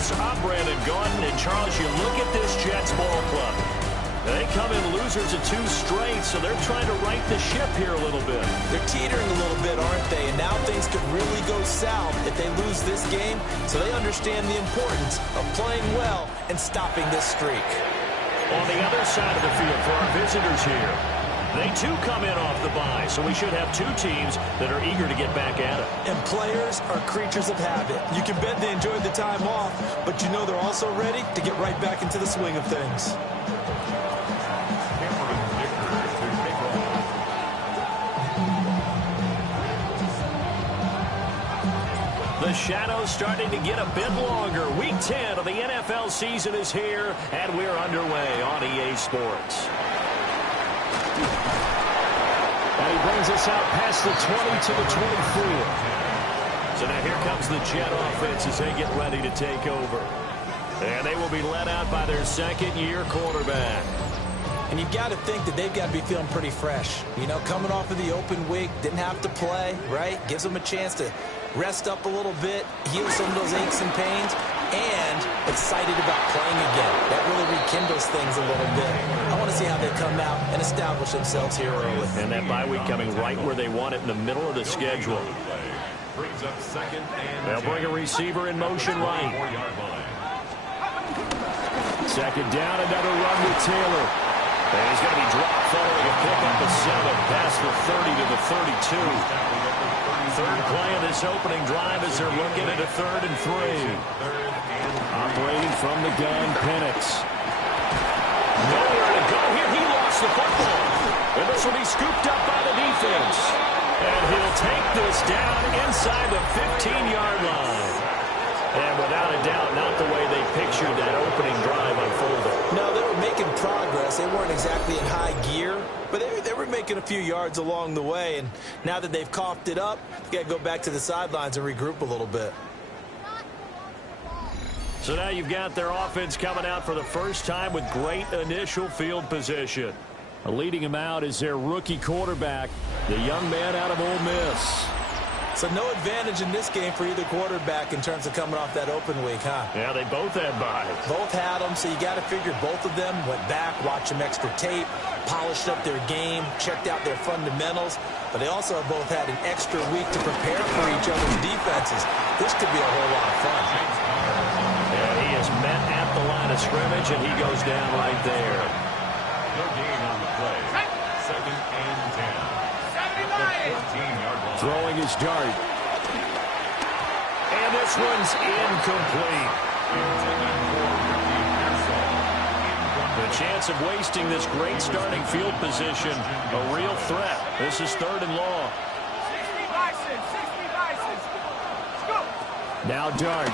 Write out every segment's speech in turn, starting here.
us up, Brandon Gaudin. And, Charles, you look at this Jets ball club. They come in losers of 2 straight, so they're trying to right the ship here a little bit. They're teetering a little bit, aren't they? And now things could really go south if they lose this game. So they understand the importance of playing well and stopping this streak. On the other side of the field for our visitors here, they too come in off the bye, so we should have 2 teams that are eager to get back at it. And players are creatures of habit. You can bet they enjoyed the time off, but you know they're also ready to get right back into the swing of things. The shadow's starting to get a bit longer. Week 10 of the NFL season is here, and we're underway on EA Sports. And he brings us out past the 20 to the 24. So now here comes the Jet offense as they get ready to take over. And they will be led out by their second-year quarterback. And you've got to think that they've got to be feeling pretty fresh. You know, coming off of the open week, didn't have to play, right? Gives them a chance to rest up a little bit, heal some of those aches and pains, and excited about playing again. That really rekindles things a little bit. I want to see how they come out and establish themselves here early. And that bye week coming right where they want it in the middle of the schedule. They'll bring a receiver in motion right. Second down, another run with Taylor. And he's going to be dropped following a pickup of 7 past the 30 to the 32. Third play of this opening drive as they're looking at a 3rd and 3. Operating from the gun, Penix. Nowhere to go here. He lost the football. And this will be scooped up by the defense. And he'll take this down inside the 15-yard line. And without a doubt, not the way they pictured that opening drive unfolding. No, they were making progress. They weren't exactly in high gear, but they were making a few yards along the way. And now that they've coughed it up, they got to go back to the sidelines and regroup a little bit. So now you've got their offense coming out for the first time with great initial field position. Leading them out is their rookie quarterback, the young man out of Ole Miss. So no advantage in this game for either quarterback in terms of coming off that open week, huh? Yeah, they both had byes. Both had them, so you got to figure both of them went back, watched some extra tape, polished up their game, checked out their fundamentals. But they also have both had an extra week to prepare for each other's defenses. This could be a whole lot of fun. Yeah, he is met at the line of scrimmage, and he goes down right there. No gain on the play. 2nd and 10. Throwing his dart. And this one's incomplete. The chance of wasting this great starting field position, a real threat. This is 3rd and long. Now Dart.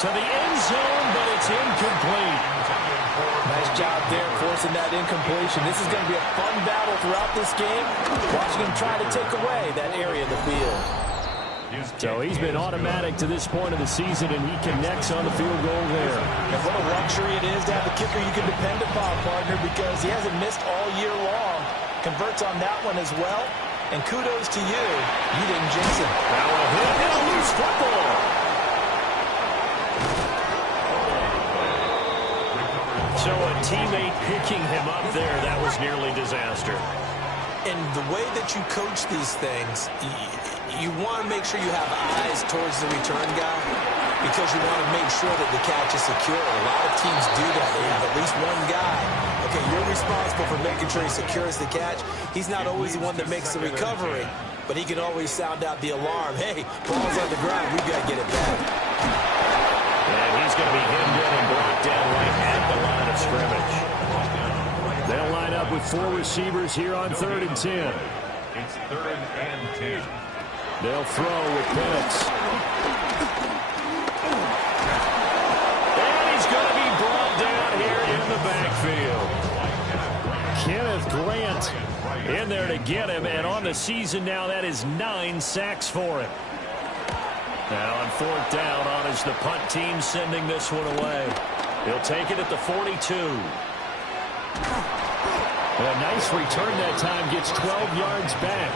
To the end zone, but it's incomplete. Nice job there forcing that incompletion. This is going to be a fun battle throughout this game. Watching him try to take away that area of the field. So he's been automatic to this point of the season, and he connects on the field goal there. And what a luxury it is to have a kicker you can depend upon, partner, because he hasn't missed all year long. Converts on that one as well. And kudos to you. You didn't jinx him. Now a hit and a loose football. So a teammate picking him up there, that was nearly disaster. And the way that you coach these things, you want to make sure you have eyes towards the return guy because you want to make sure that the catch is secure. A lot of teams do that. They have at least one guy. Okay, you're responsible for making sure he secures the catch. He's not always the one that makes the recovery, but he can always sound out the alarm. Hey, ball's on the ground. We've got to get it back. And he's going to be hemmed in and blocked down right at the line of scrimmage. They'll line up with 4 receivers here on 3rd and 10. It's 3rd and 10. They'll throw with Penix. And he's going to be brought down here in the backfield. Kenneth Grant in there to get him. And on the season now, that is 9 sacks for him. Now on 4th down, on is the punt team sending this one away. He'll take it at the 42. A nice return that time, gets 12 yards back.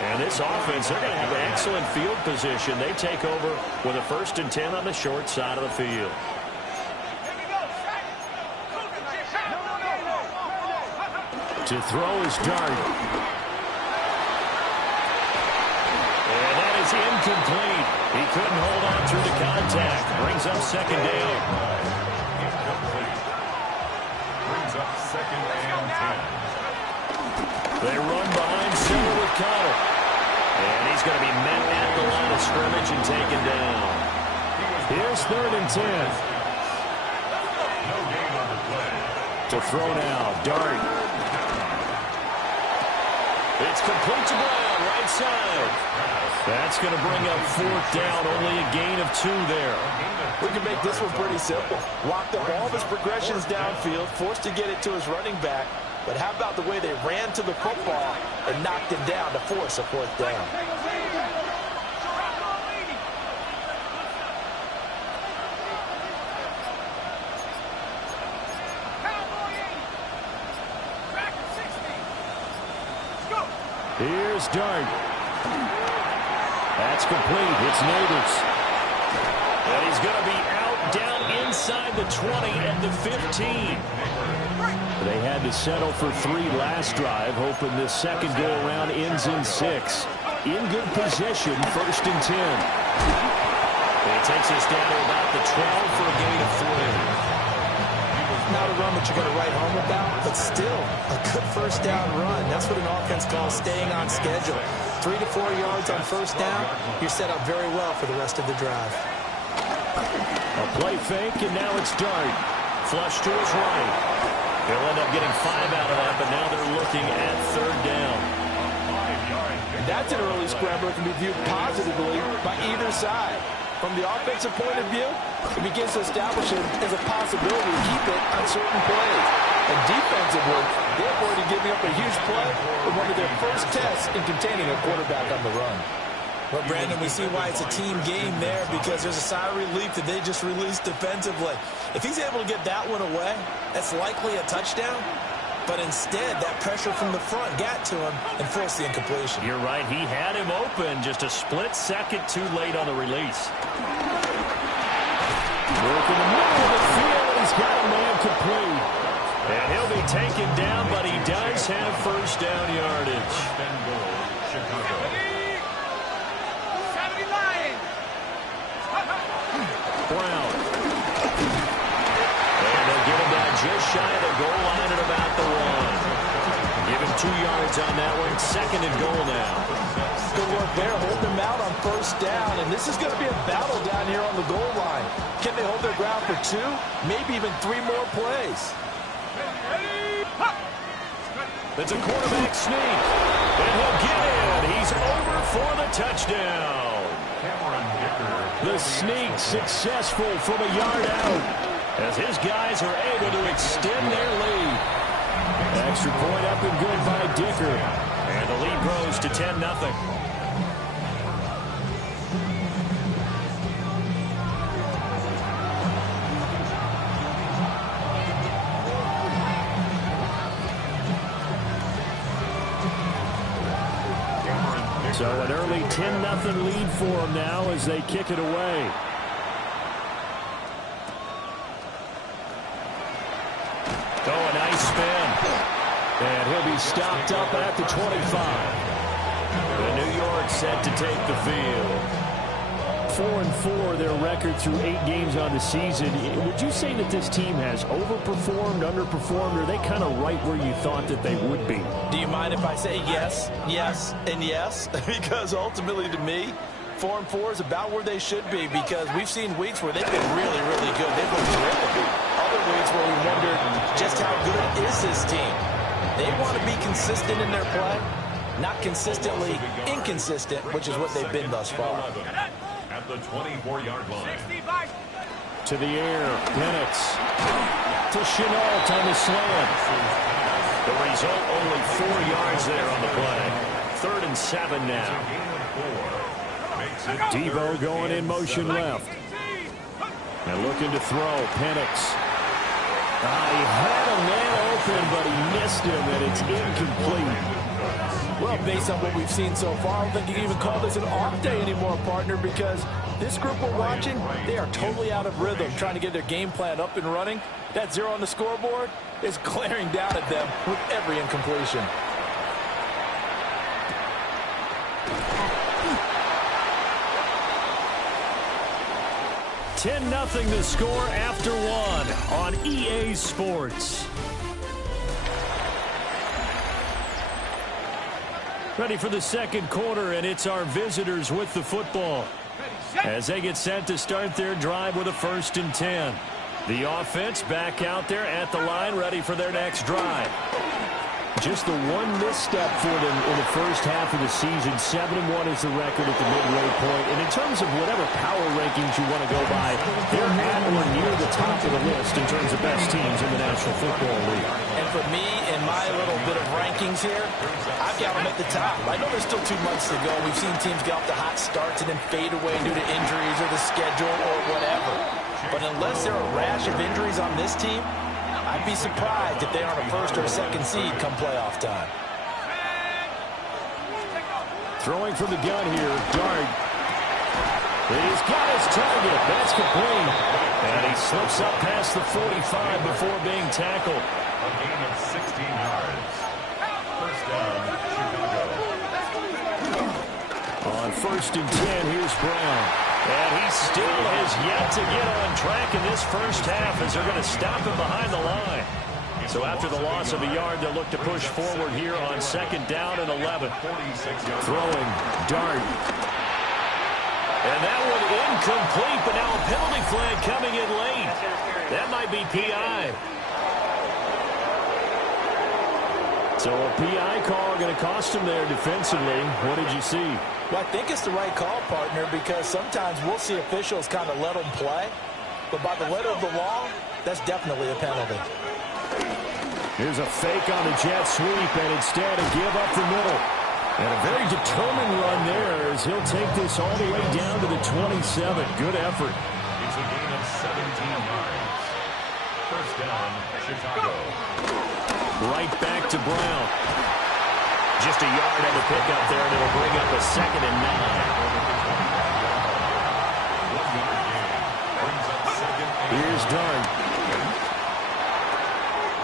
And this offense, they're going to have an excellent field position. They take over with a 1st and 10 on the short side of the field. To throw is Dart. And that is incomplete. He couldn't hold on through the contact. Brings up 2nd down. Incomplete. Brings up 2nd and 10. They run behind center with Connor. And he's going to be met at the line of scrimmage and taken down. Here's 3rd and 10. No gain on the play. To throw now, Dart. It's complete to Brown, right side. That's going to bring up 4th down, only a gain of 2 there. We can make this one pretty simple. Locked up all of his progressions downfield, forced to get it to his running back. But how about the way they ran to the football and knocked him down to force a 4th down? Here's Dart. That's complete. It's Neighbors. And he's going to be out down inside the 20 and the 15. They had to settle for 3 last drive, hoping this second go-around ends in 6. In good position, 1st and 10. He takes us down to about the 12 for a gain of 3. Not a run that you're going to write home about, but still a good 1st down run. That's what an offense calls staying on schedule. 3 to 4 yards on 1st down, you're set up very well for the rest of the drive. A play fake, and now it's Dart. Flush to his right. He'll end up getting 5 out of that, but now they're looking at 3rd down. That's an early scrambler that can be viewed positively by either side. From the offensive point of view, it begins to establish it as a possibility to keep it on certain plays. And defensively, they're already giving up a huge play with one of their first tests in containing a quarterback on the run. Well, Brandon, we see why it's a team game there, because there's a sigh of relief that they just released defensively. If he's able to get that one away, that's likely a touchdown. But instead, that pressure from the front got to him and forced the incompletion. You're right. He had him open. Just a split second too late on the release. Work in the middle of the field. He's got a man complete. And he'll be taken down, but he does have 1st down yardage. First and goal, Chicago. Brown. And they'll get him down just shy of the goal line at about the 1. Give him 2 yards on that one. 2nd and goal now. Good work there, holding them out on 1st down, and this is going to be a battle down here on the goal line. Can they hold their ground for 2, maybe even 3 more plays? It's a quarterback sneak, and he'll get in. He's over for the touchdown. Cameron Dicker. The sneak successful from a yard out, as his guys are able to extend their lead. Extra point up and good by Dicker. And the lead grows to 10-0. So an early 10-0 lead for them now as they kick it away. Oh, a nice spin. And he'll be stopped up at the 25. The New York set to take the field. 4-4 their record through 8 games on the season. Would you say that this team has overperformed, underperformed, or are they kind of right where you thought that they would be? Do you mind if I say yes, yes, and yes? Because ultimately to me, 4-4 is about where they should be, because we've seen weeks where they've been really, really good. They've been terrific. Other weeks where we wondered just how good is this team. They want to be consistent in their play, not consistently inconsistent, which is what they've been thus far. At the 24-yard line. To the air, Penix. To Chenault on the slant. The result, only 4 yards there on the play. 3rd and 7 now. Debo going in motion left. And looking to throw, Penix. He had a man open, but he missed him, and it's incomplete. Well, based on what we've seen so far, I don't think you can even call this an off day anymore, partner, because this group we're watching, they are totally out of rhythm, trying to get their game plan up and running. That 0 on the scoreboard is glaring down at them with every incompletion. Ten 0 the score after one on EA Sports. Ready for the second quarter, and it's our visitors with the football as they get set to start their drive with a 1st and 10. The offense back out there at the line, ready for their next drive. Just the one misstep for them in the first half of the season. 7-1 is the record at the midway point. And in terms of whatever power rankings you want to go by, they're at or near the top of the list in terms of best teams in the National Football League. And for me, in my little bit of rankings here, I've got them at the top. I know there's still 2 months to go. We've seen teams get off to hot starts and then fade away due to injuries or the schedule or whatever. But unless there are a rash of injuries on this team, I'd be surprised if they aren't a 1st or a 2nd seed come playoff time. Throwing from the gun here, Dart. He's got his target. That's complete. And he slips up past the 45 before being tackled. A gain of 16 yards. First down, Chicago. On 1st and 10, here's Brown. And he still has yet to get on track in this first half as they're going to stop him behind the line. So after the loss of a yard, they'll look to push forward here on 2nd down and 11. Throwing, Dart. And that one incomplete, but now a penalty flag coming in late. That might be PI. So a PI call going to cost him there defensively. What did you see? Well, I think it's the right call, partner, because sometimes we'll see officials kind of let them play. But by the letter of the law, that's definitely a penalty. Here's a fake on the jet sweep, and instead a give up the middle. And a very determined run there as he'll take this all the way down to the 27. Good effort. It's a gain of 17 yards. First down, Chicago. Right back to Brown. Just a yard on the pickup there, and it'll bring up a 2nd and 9. 1 yard gain. Brings up 2nd and 9. Here's Dart.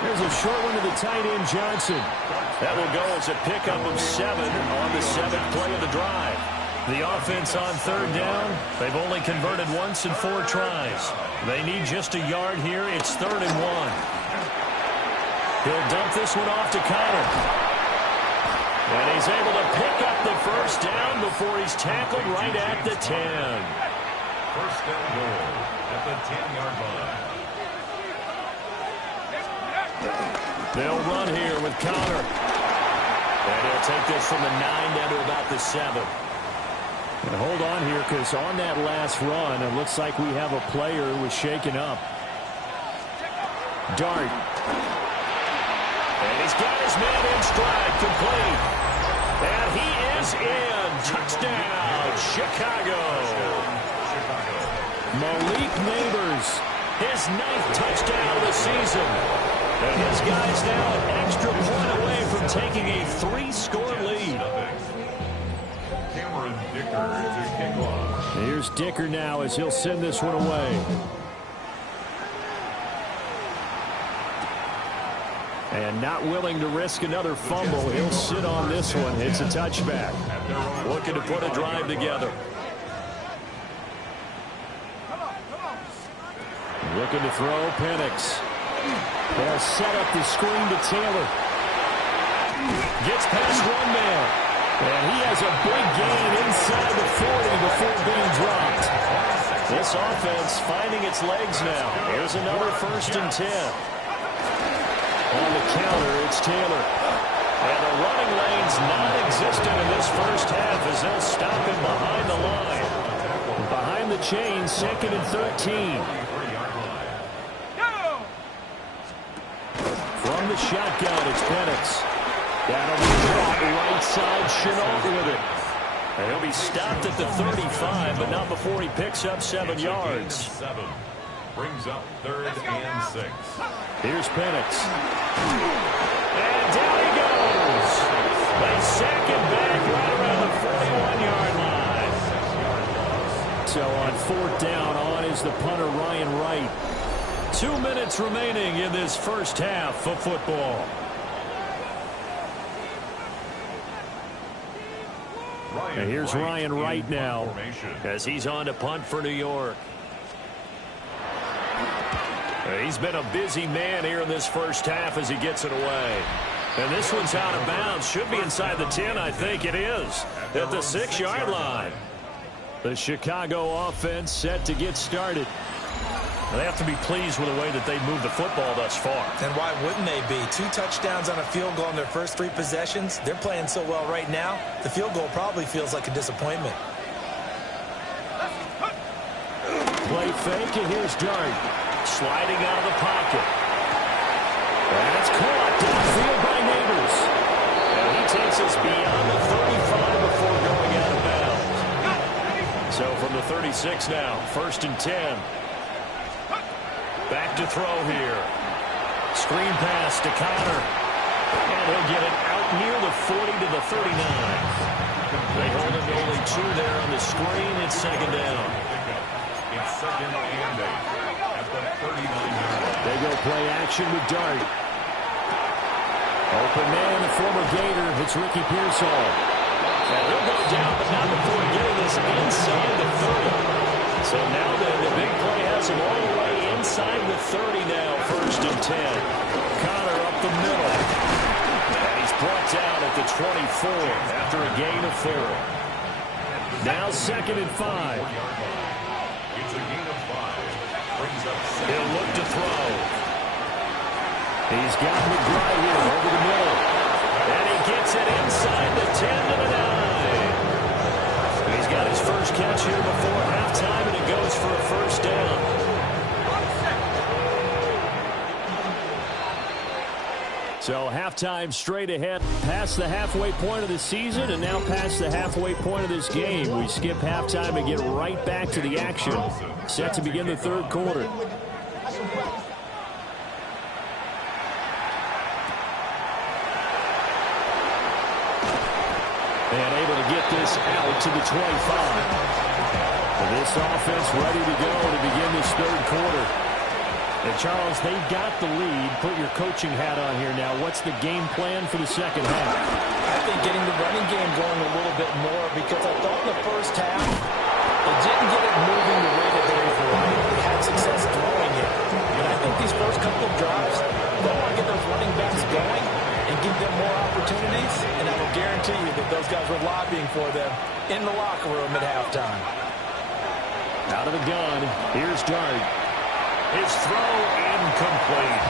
There's a short one to the tight end, Johnson. That will go as a pickup of 7 on the 7th play of the drive. The offense on 3rd down. They've only converted once in 4 tries. They need just a yard here. It's 3rd and 1. He'll dump this one off to Connor. And he's able to pick up the 1st down before he's tackled right at the 10. First and goal at the 10-yard line. They'll run here with Connor. And he'll take this from the 9 down to about the 7. And hold on here, because on that last run, it looks like we have a player who was shaken up. Dart. And he's got his man in stride, complete. And he is in. Touchdown, Chicago. Malik Neighbors, his 9th touchdown of the season. And his guy's now an extra point away from taking a 3-score lead. Cameron Dicker to kick off. Here's Dicker now as he'll send this one away. And not willing to risk another fumble, he'll sit on this one. It's a touchback. Looking to put a drive together. Looking to throw, Penix. They'll set up the screen to Taylor. Gets past one man. And he has a big gain inside the 40 before being dropped. This offense finding its legs now. Here's another 1st and 10. On the counter, it's Taylor. And the running lane's non-existent in this first half as they'll stop him behind the line. Behind the chain, 2nd and 13. From the shotgun, it's Penix. That'll be caught right side, Chenault with it. And he'll be stopped at the 35, but not before he picks up 7 yards. 7. Brings up 3rd and 6. Here's Penix. And down he goes. They a second back right around the 41-yard line. So on fourth down, on is the punter, Ryan Wright. 2 minutes remaining in this first half of football. And here's Ryan Wright now as he's on to punt for New York. He's been a busy man here in this first half as he gets it away. And this one's out of bounds. Should be inside the 10, I think it is, at the 6-yard line. The Chicago offense set to get started. They have to be pleased with the way that they moved the football thus far. And why wouldn't they be? 2 touchdowns on a field goal in their first 3 possessions. They're playing so well right now, the field goal probably feels like a disappointment. Play fake, and here's Dart. Sliding out of the pocket. That's caught downfield by Neighbors. And he takes us beyond the 35 before going out of bounds. So from the 36 now, 1st and 10. Back to throw here. Screen pass to Connor. And he'll get it out near the 40 to the 39. They hold him to only 2 there on the screen. It's second down. It's second and 8 at the 39-yard. They go play action with Dart. Open man, the former Gator. It's Ricky Pearsall. And he'll go down, but not before getting this inside the 30. So now the big play has him all the way inside the 30 now, 1st and 10. Connor up the middle. And he's brought down at the 24 after a gain of 4. Now 2nd and 5. It's a gain of 5. Brings up 7. He'll look to throw. He's got McBride here over the middle. And he gets it inside the 10 to the 9. He's got his first catch here before halftime, and it goes for a first down. So halftime straight ahead, past the halfway point of the season, and now past the halfway point of this game. We skip halftime and get right back to the action. Set to begin the 3rd quarter. And able to get this out to the 25. This offense ready to go to begin this 3rd quarter. And Charles, they've got the lead. Put your coaching hat on here now. What's the game plan for the second half? I think getting the running game going a little bit more, because I thought in the first half they didn't get it moving the way that they wanted. They had success throwing it. And I think these first couple of drives, they want to get those running backs going and give them more opportunities. And I will guarantee you that those guys were lobbying for them in the locker room at halftime. Out of the gun, here's Dart. His throw incomplete.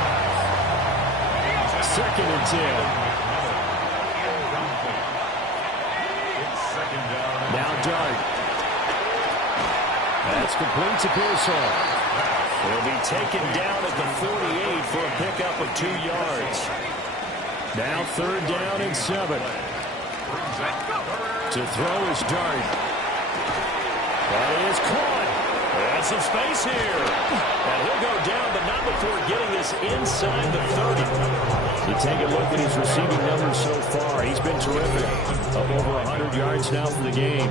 2nd and 10. It's second down. Now Dart. That's complete to Pearsall. He'll be taken down at the 48 for a pickup of 2 yards. Now 3rd down and 7. To throw is Dart. That is caught. There's some space here. And he'll go down, but not before getting this inside the 30. You take a look at his receiving numbers so far. He's been terrific. Up over 100 yards now for the game.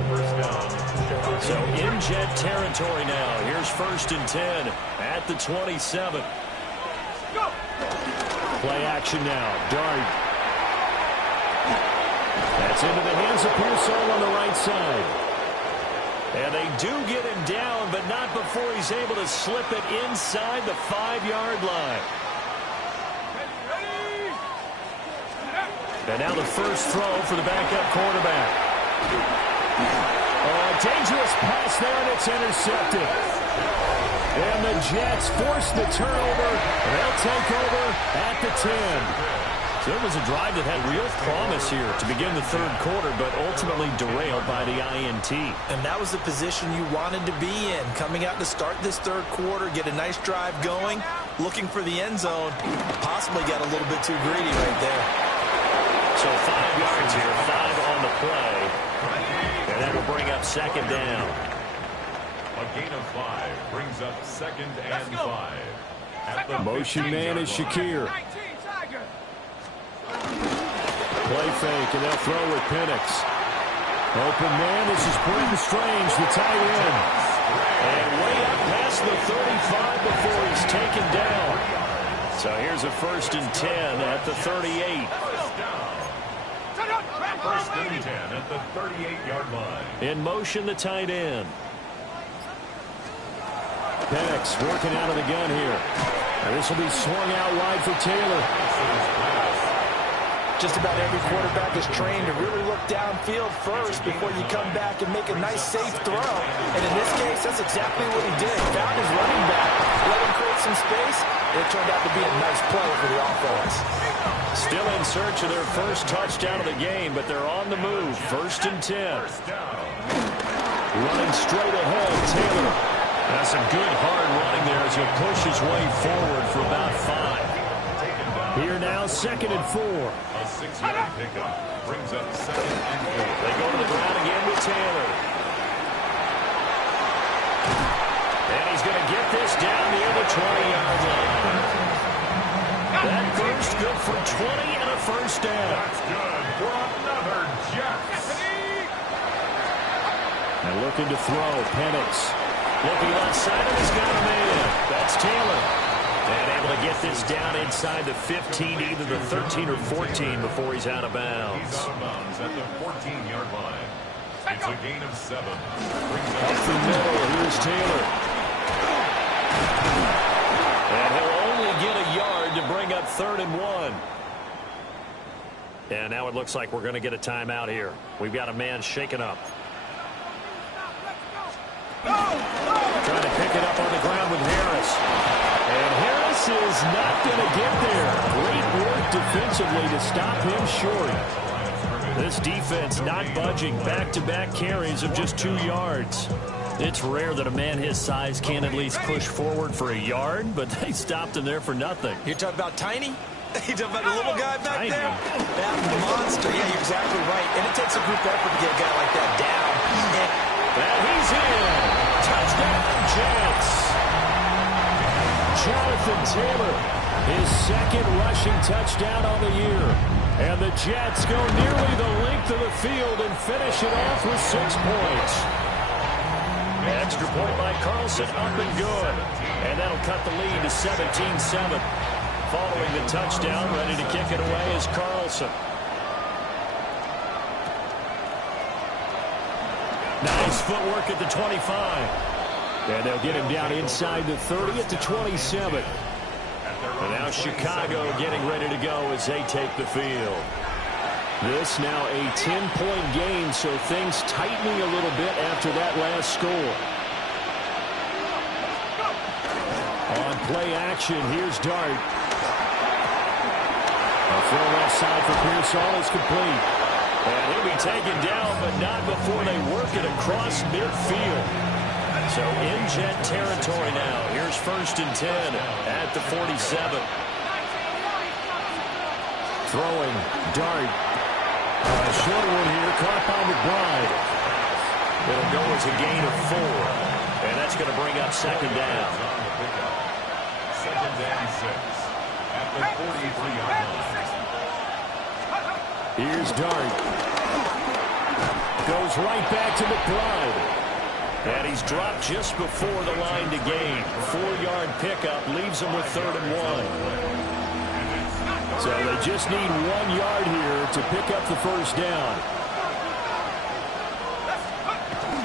So in Jet territory now. Here's 1st and 10 at the 27. Play action now. Dart. That's into the hands of Pearsall on the right side. And they do get him down, but not before he's able to slip it inside the 5-yard line. And now the first throw for the backup quarterback. Oh, a dangerous pass there, and it's intercepted. And the Jets force the turnover. They'll take over at the 10. So it was a drive that had real promise here to begin the 3rd quarter, but ultimately derailed by the INT. And that was the position you wanted to be in. Coming out to start this 3rd quarter, get a nice drive going, looking for the end zone. Possibly got a little bit too greedy right there. So 5 yards here, 5 on the play. And that'll bring up 2nd down. A gain of 5 brings up 2nd and 5. At the Motion man is Shakir. Play fake, and they'll throw with Penix. Open man, this is Britton Strange, the tight end. And way up past the 35 before he's taken down. So here's a 1st and 10 at the 38. First and 10 at the 38-yard line. In motion, the tight end. Penix working out of the gun here. And this will be swung out wide for Taylor. Just about every quarterback is trained to really look downfield first before you come back and make a nice, safe throw. And in this case, that's exactly what he did. Found his running back, let him create some space, and it turned out to be a nice play for the offense. Still in search of their first touchdown of the game, but they're on the move. 1st and 10. Running straight ahead, Taylor. That's some good hard running there as he'll push his way forward for about 5. Here now, 2nd and 4. A 6-yard pickup brings up 2nd and 4. They go to the ground again with Taylor. And he's going to get this down near the 20-yard line. That burst good for 20 and a 1st down. That's good for another Jets. And looking to throw, Penix. Looking left side, and he's got a man. That's Taylor. And able to get this down inside the 15, either the 13 or 14 before he's out of bounds. He's out of bounds at the 14-yard line. It's a gain of 7. Up the middle, here's Taylor. And he'll only get a yard to bring up 3rd and 1. And now it looks like we're going to get a timeout here. We've got a man shaken up. Trying to pick it up on the ground with Harris. And Harris is not going to get there. Great work defensively to stop him short. This defense not budging. Back-to-back carries of just 2 yards. It's rare that a man his size can at least push forward for a yard, but they stopped him there for nothing. You're talking about Tiny? You're talking about the little guy back Tiny. there? That monster. Yeah, you're exactly right. And it takes a group effort to get a guy like that down. And he's in. Touchdown, Jets. Jonathan Taylor, his 2nd rushing touchdown on the year. And the Jets go nearly the length of the field and finish it off with 6 points. Extra point by Carlson, up and good. And that'll cut the lead to 17-7. Following the touchdown, ready to kick it away is Carlson. Nice footwork at the 25. And they'll get him down inside the 30 at the 27. And now Chicago getting ready to go as they take the field. This now a 10-point game, so things tightening a little bit after that last score. On play action, here's Dart. A throw left side for Pearsall is complete. And he'll be taken down, but not before they work it across midfield. So in Jet territory now. Here's 1st and 10 at the 47. Throwing, Dart. A short one here, caught by McBride. It'll go as a gain of 4. And that's going to bring up 2nd down. 2nd and 6 at the 43-yard line. Here's Dart. Goes right back to McBride. And he's dropped just before the line to gain. 4-yard pickup leaves him with 3rd and 1. So they just need 1 yard here to pick up the 1st down.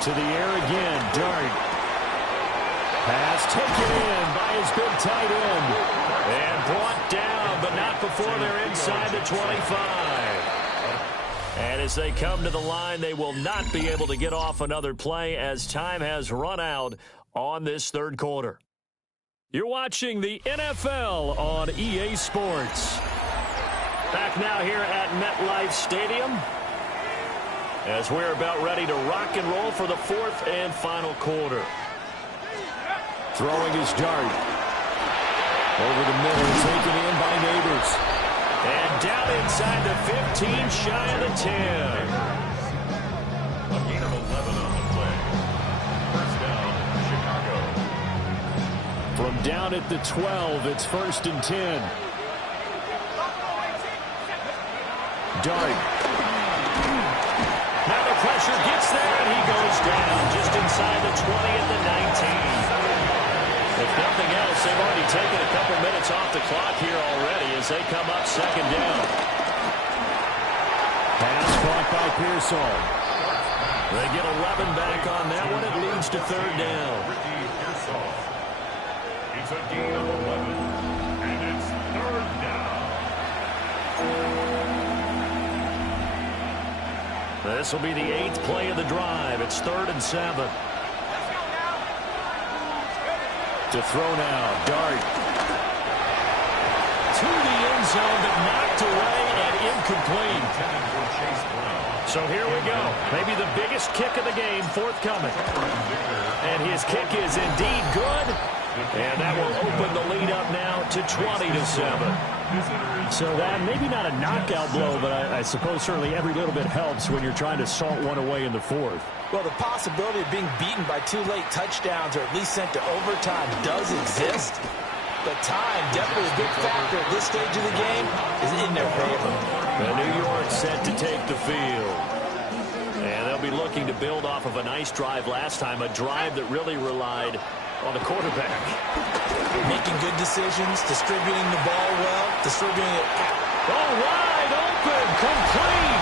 To the air again, Dart. Pass taken in by his big tight end. And brought down, but not before they're inside the 25. And as they come to the line, they will not be able to get off another play as time has run out on this 3rd quarter. You're watching the NFL on EA Sports. Back now here at MetLife Stadium as we're about ready to rock and roll for the 4th and final quarter. Throwing his Dart. Over the middle, taken in by Neighbors. And down inside the 15, shy of the 10. A gain of 11 on the play. 1st down, Chicago. From down at the 12, it's 1st and 10. Dart. Now the pressure gets there, and he goes down just inside the 20 at the 19. If nothing else, they've already taken a couple minutes off the clock here already as they come up second down. Pass caught by Pearsall. They get 11 back on that one. It leads to third down. It's a gain of 11, and it's third down. This will be the 8th play of the drive. It's 3rd and 7. To throw now, Dart. To the end zone, but knocked away and incomplete. So here we go. Maybe the biggest kick of the game forthcoming. And his kick is indeed good. And that will open the lead up now to 20-7. So that maybe not a knockout blow, but I suppose certainly every little bit helps when you're trying to salt one away in the 4th. Well, the possibility of being beaten by 2 late touchdowns or at least sent to overtime does exist. But time, definitely a big factor at this stage of the game, is in their favor. And New York set to take the field. And they'll be looking to build off of a nice drive last time, a drive that really relied on the quarterback. Making good decisions, distributing the ball well, distributing it. Oh, wide open, complete.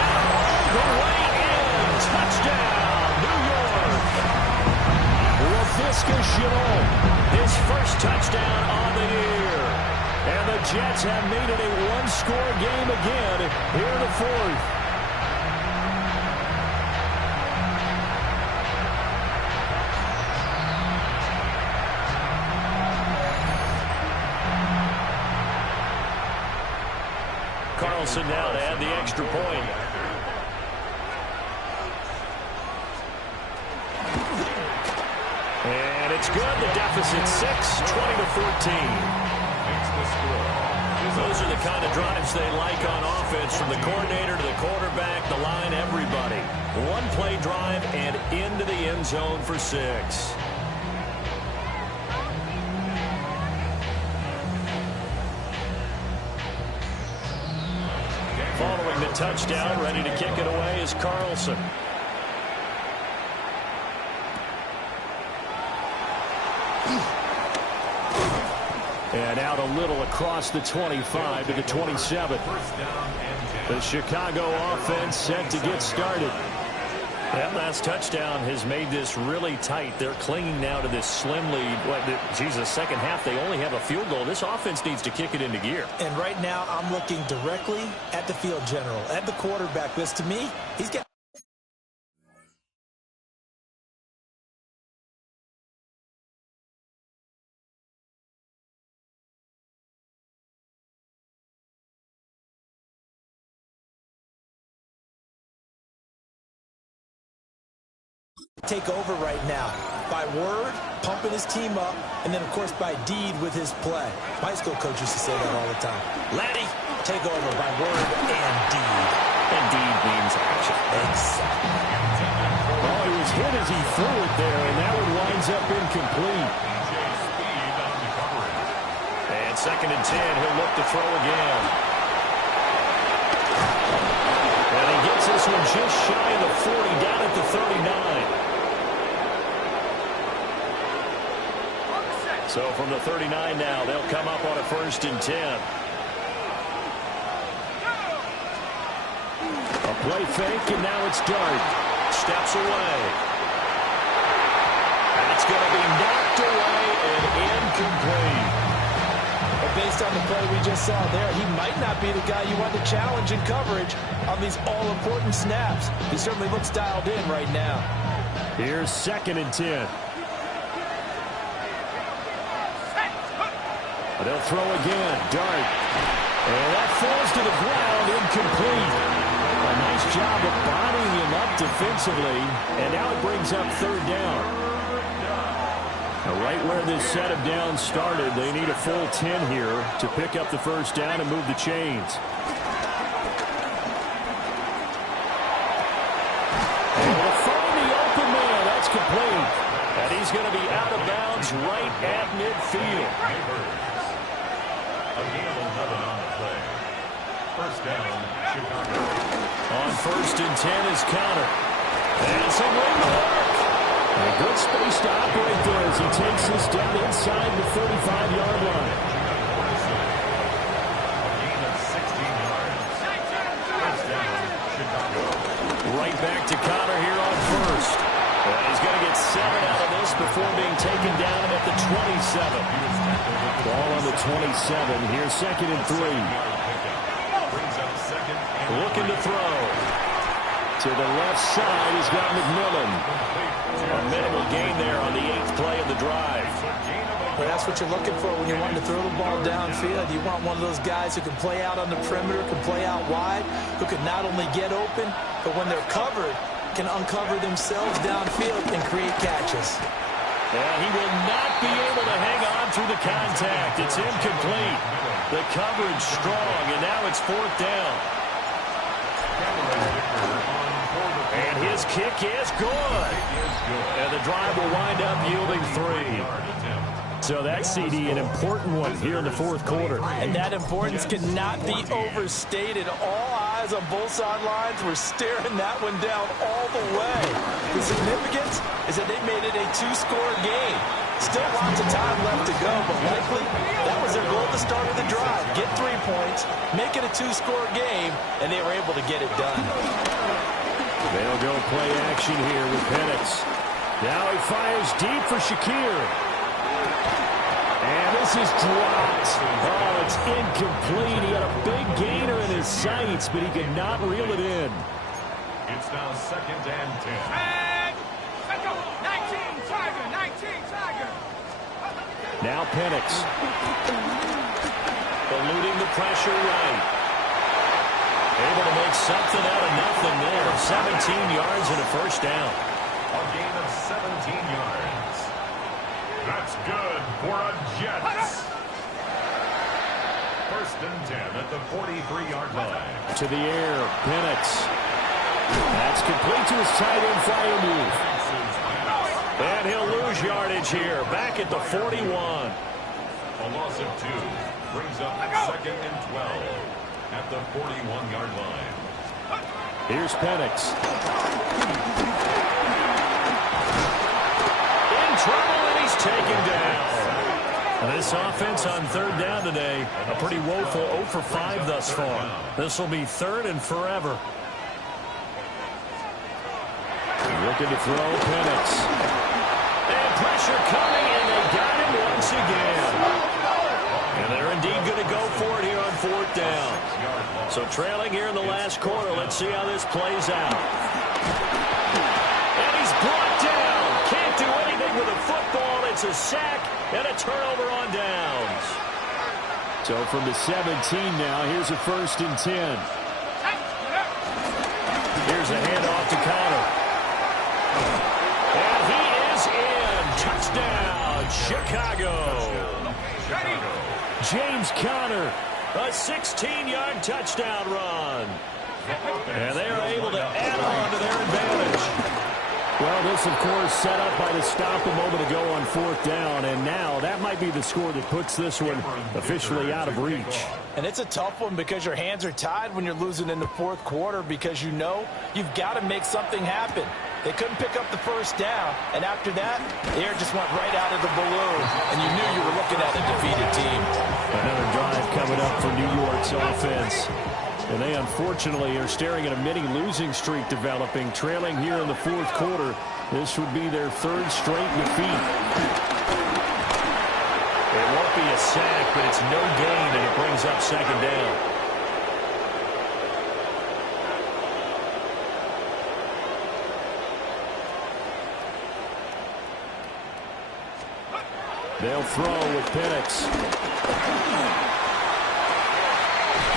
And all the way in. Touchdown, New York. Laviska Shenault, his first touchdown on the year. And the Jets have made it a one-score game again here in the 4th. Carlson now to add the extra point. And it's good. The deficit 6, 20-14. Those are the kind of drives they like on offense, from the coordinator to the quarterback, the line, everybody. One-play drive and into the end zone for 6. Following the touchdown, ready to kick it away is Carlson. And out a little across the 25 to the 27. The Chicago offense set to get started. That last touchdown has made this really tight. They're clinging now to this slim lead. Jesus, second half, they only have a field goal. This offense needs to kick it into gear. And right now, I'm looking directly at the field general, at the quarterback. Because to me, he's got... take over right now by word, pumping his team up, and then, of course, by deed with his play. My school coach used to say that all the time. Laddie, take over by word and deed. And deed means action. Exactly. Oh, he was hit as he threw it there, and that one winds up incomplete. And 2nd and 10, he'll look to throw again. And he gets this one just shy of the 40, down at the 39. So from the 39 now, they'll come up on a 1st and 10. A play fake, and now it's Dart. Steps away. That's going to be knocked away and incomplete. But based on the play we just saw there, he might not be the guy you want to challenge in coverage on these all-important snaps. He certainly looks dialed in right now. Here's 2nd and 10. They'll throw again. Dart. And that falls to the ground, incomplete. A nice job of bodying him up defensively. And now it brings up 3rd down. Now right where this set of downs started, they need a full 10 here to pick up the 1st down and move the chains. And to find the open man, that's complete. And he's going to be out of bounds right at midfield. A gain of 11 on the play. First down, Chicago. On 1st and 10 is Conner. And some room to work. A good space to operate there as he takes this down inside the 35-yard line. A gain of 16 yards. First down, Chicago. Right back to Conner here on 1st. He's going to get 7 out of this before being taken down at the 27. Ball on the 27. Here's 2nd and 3. Brings up 2nd and Looking to throw. To the left side, he's got McMillan. A minimal gain there on the 8th play of the drive. Well, that's what you're looking for when you're wanting to throw the ball downfield. You want one of those guys who can play out on the perimeter, can play out wide, who can not only get open, but when they're covered, can uncover themselves downfield and create catches. And he will not be able to hang on through the contact. It's incomplete. The coverage strong, and now it's 4th down. And his kick is good. And the drive will wind up yielding 3. So that CD, an important one here in the 4th quarter. And that importance cannot be overstated. All eyes on both sidelines were staring that one down all the way. The significance is that they made it a 2-score game. Still lots of time left to go, but likely that was their goal at the start of the drive. Get 3 points, make it a 2-score game, and they were able to get it done. They'll go play action here with Penix. Now he fires deep for Shakir. And this is dropped. Oh, it's incomplete. He had a big gainer in his sights, but he could not reel it in. It's now 2nd and 10. And 19 Tiger, 19 Tiger. Now Penix. Eluding the pressure right. Able to make something out of nothing there. 17 yards and a 1st down. A gain of 17 yards. That's good for a Jets. 1st and 10 at the 43-yard line. To the air, Penix. That's complete to his tight end Freiermuth. And he'll lose yardage here, back at the 41. A loss of 2 brings up 2nd and 12 at the 41-yard line. Here's Penix. In trouble, and he's taken down. This offense on 3rd down today, a pretty woeful 0 for 5 thus far. This will be 3rd and forever. Looking to throw, Penix. And pressure coming, and they got him once again. And they're indeed going to go for it here on 4th down. So trailing here in the last quarter. Let's see how this plays out. And he's brought down. Can't do anything with a football. It's a sack and a turnover on downs. So from the 17 now, here's a 1st and 10. Here's a handoff to Conner. And he is in. Touchdown, Chicago. James Conner, a 16-yard touchdown run. And they are able to add on to their advantage. Well, this, of course, set up by the stop a moment ago on 4th down, and now that might be the score that puts this one officially out of reach. And it's a tough one because your hands are tied when you're losing in the 4th quarter because you know you've got to make something happen. They couldn't pick up the 1st down, and after that, the air just went right out of the balloon, and you knew you were looking at a defeated team. Another drive coming up for New York's offense. And they, unfortunately, are staring at a mini-losing streak developing, trailing here in the 4th quarter. This would be their 3rd straight defeat. It won't be a sack, but it's no gain, and it brings up 2nd down. They'll throw with Penix.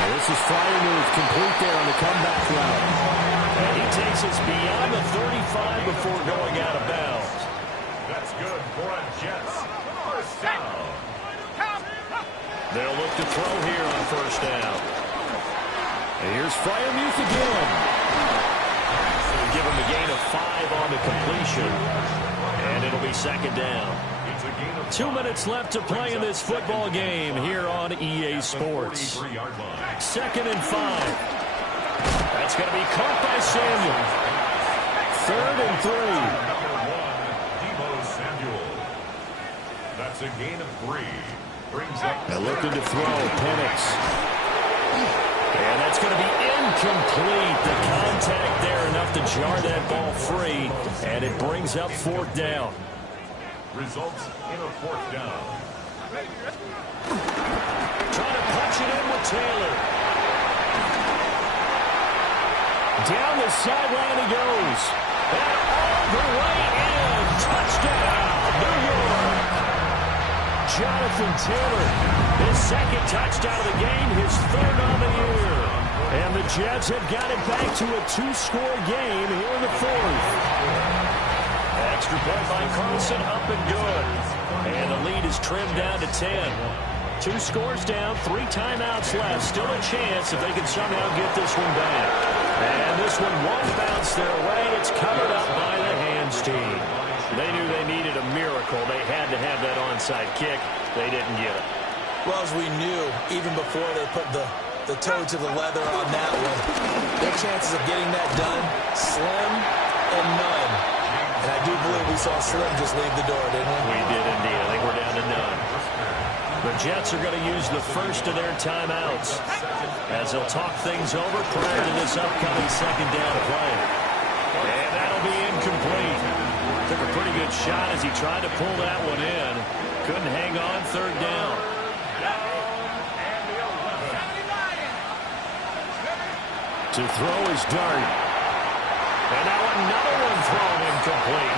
This is Freiermuth complete there on the comeback route. And he takes us beyond the 35 before going out of bounds. That's good for a Jets. 1st down. They'll look to throw here on 1st down. And here's Freiermuth again. Give him a gain of 5 on the completion. And it'll be 2nd down. It's That's a gain of 2 minutes left to play in this football game here on EA Sports. 2nd and 5. That's going to be caught by Samuel. 3rd and 3. Number 1, Deebo Samuel. That's a gain of 3. Brings up. They're looking to throw. Penix. And that's going to be incomplete. The contact there enough to jar that ball free. And it brings up 4th down. Results in a 4th down. Trying to punch it in with Taylor. Down the sideline he goes. And all the way in. Touchdown, New York. Jonathan Taylor, his 2nd touchdown of the game, his 3rd on the year. And the Jets have got it back to a 2-score game here in the 4th. Extra point by Carlson, up and good. And the lead is trimmed down to 10. 2 scores down, 3 timeouts left. Still a chance if they can somehow get this one back. And this one won't bounce their way. It's covered up by the hands team. They knew they needed a miracle. They had to have that onside kick. They didn't get it. Well, as we knew, even before they put the toe to the leather on that one, their chances of getting that done, slim and none. And I do believe we saw Slim just leave the door, didn't we? We did indeed. I think we're down to none. The Jets are going to use the first of their timeouts as they'll talk things over prior to this upcoming 2nd down play. And that'll be incomplete. Took a pretty good shot as he tried to pull that one in. Couldn't hang on, 3rd down. To throw is Dart. And now another one thrown incomplete.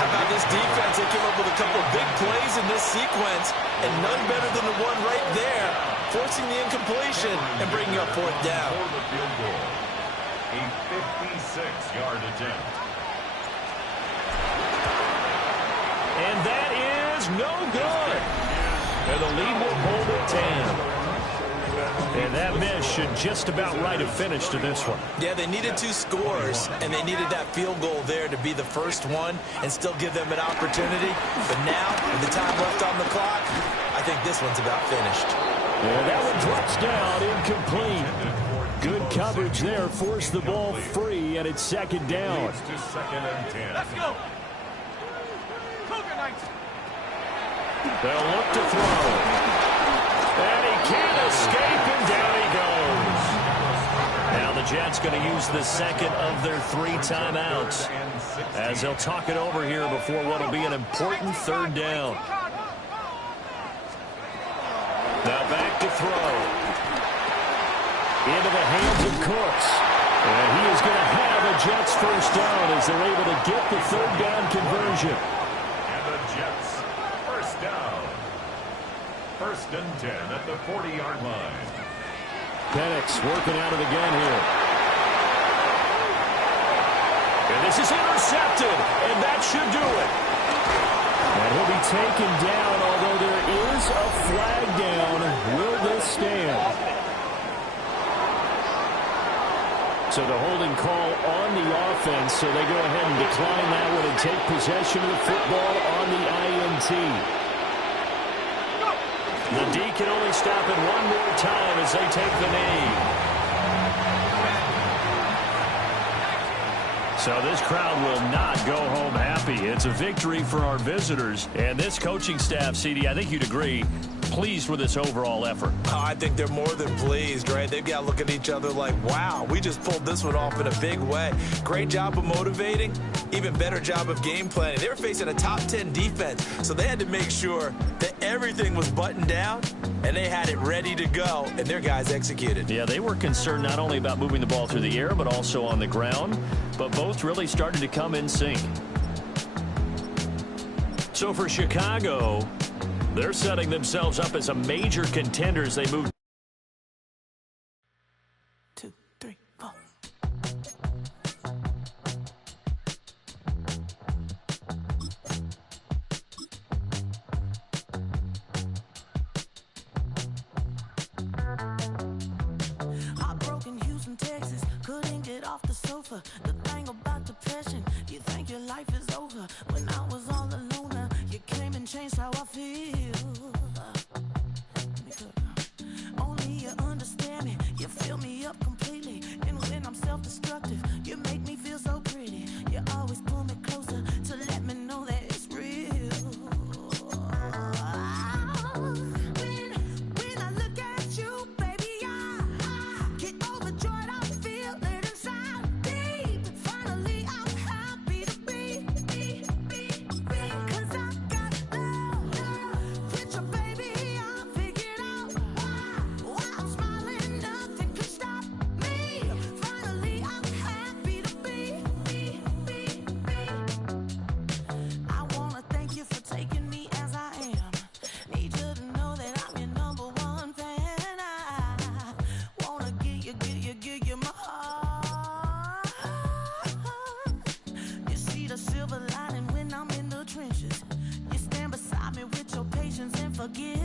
How about this defense? They came up with a couple of big plays in this sequence, and none better than the one right there, forcing the incompletion and bringing up 4th down. For the field goal. A 56-yard attempt. And that is no good. And the lead will hold at 10. And that miss should just about right a finish to this one. Yeah, they needed 2 scores, and they needed that field goal there to be the first one and still give them an opportunity. But now, with the time left on the clock, I think this one's about finished. And that one drops down, incomplete. Good coverage there, forced the ball free, and it's 2nd down. Leads to 2nd and 10. Let's go. Cougar 19. They'll look to throw. And he can't escape, and down he goes. Now the Jets going to use the 2nd of their 3 timeouts as they'll talk it over here before what will be an important 3rd down. Now back to throw. Into the hands of Cooks. And he is going to have a Jets first down as they're able to get the 3rd down conversion. And the Jets, first down. 1st and 10 at the 40-yard line. Penix working out of the gun here. And this is intercepted, and that should do it. And he'll be taken down, although there is a flag down. Will this stand? So the holding call on the offense, so they go ahead and decline that one and take possession of the football on the INT. The D can only stop it one more time as they take the knee. So this crowd will not go home happy. It's a victory for our visitors. And this coaching staff, CD, I think you'd agree, pleased with this overall effort. Oh, I think they're more than pleased, right? They've got to look at each other like, wow, we just pulled this one off in a big way. Great job of motivating, even better job of game planning. They were facing a top 10 defense, so they had to make sure that everything was buttoned down, and they had it ready to go, and their guys executed. Yeah, they were concerned not only about moving the ball through the air, but also on the ground, but both really started to come in sync. So for Chicago, they're setting themselves up as a major contender as they move. 2, 3, 4. Heartbroken Houston, Texas, couldn't get off the sofa. The thing about depression, you think your life is over. When I was all alone, you came forgive.